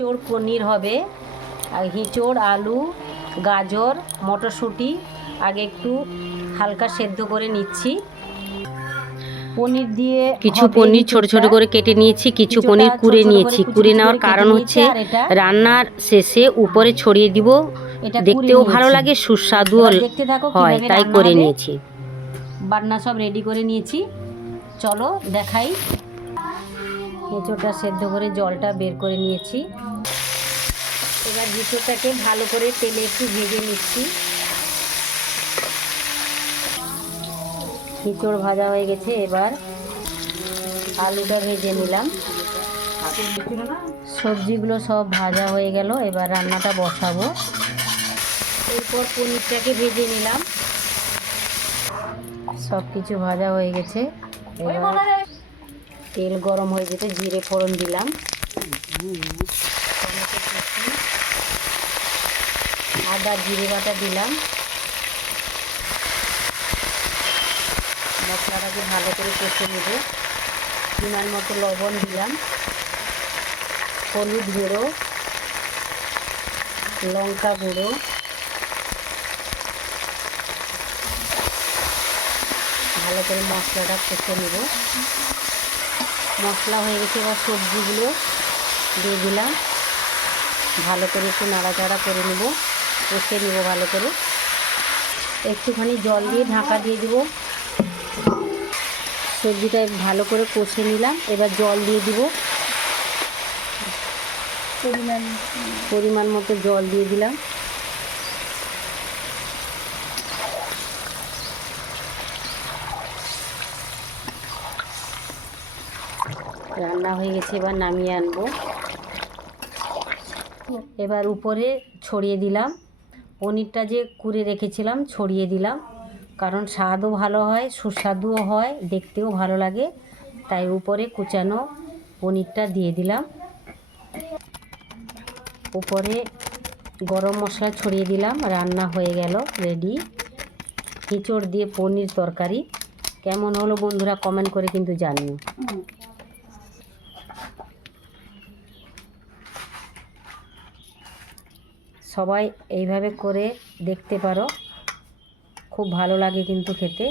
হিঁচড় পনির হবে। আর হিঁচড়, আলু, গাজর, মটরশুঁটি আগে একটু হালকা সেদ্ধ করে নিচ্ছি। পনির দিয়ে কিছু পনির ছোট ছোট করে কেটে নিয়েছি, কিছু পনির কুড়ে নিয়েছি। কুড়ে নেওয়ার কারণ হচ্ছে রান্নার শেষে উপরে ছড়িয়ে দিব, দেখতেও ভালো লাগে, সুস্বাদুও দেখতে থাকো হয়, কিভাবে তাই রান্না করে হবে। নিয়েছি। বাটনা সব রেডি করে নিয়েছি, চলো দেখাই। এঁচোড়টা সেদ্ধ করে জলটা বের করে নিয়েছি। এবার এঁচোড়টাকে ভালো করে তেলে একটু ভেজে নিচ্ছি। এঁচোড় ভাজা হয়ে গেছে, এবার আলুটা ভেজে নিলাম। সবজিগুলো সব ভাজা হয়ে গেল, এবার রান্নাটা বসাবো। এরপর পনিরটাকে ভেজে নিলাম। সব কিছু ভাজা হয়ে গেছে, এবার তেল গরম হয়ে যেতে জিরে ফোড়ন দিলাম, আদা জিরে বাটা দিলাম। মশলাটাকে ভালো করে কষে নেব। পরিমাণ মতো লবণ দিলাম, হলুদ গুঁড়ো, লঙ্কা গুঁড়ো, ভালো করে মশলাটা কষে নেব। মশলা হয়ে গেছে, এবার সবজিগুলো দিয়ে দিলাম। ভালো করে একটু নাড়াচাড়া করে নেব, কষে নেব ভালো করে। একটুখানি জল দিয়ে ঢাকা দিয়ে দেব। সবজিটা ভালো করে কষে নিলাম, এবার জল দিয়ে দিব। পরিমাণ মতো জল দিয়ে দিলাম। রান্না হয়ে গেছে, এবার নামিয়ে আনবো। এবার উপরে ছড়িয়ে দিলাম পনিরটা যে কুড়ে রেখেছিলাম, ছড়িয়ে দিলাম। কারণ স্বাদও ভালো হয়, সুস্বাদুও হয়, দেখতেও ভালো লাগে, তাই উপরে কুচানো পনিরটা দিয়ে দিলাম। উপরে গরম মশলা ছড়িয়ে দিলাম। রান্না হয়ে গেল, রেডি এঁচোড় দিয়ে পনির তরকারি। কেমন হলো বন্ধুরা কমেন্ট করে কিন্তু জানিও। সবাই এইভাবে করে দেখতে পারো, খুব ভালো লাগে কিন্তু খেতে।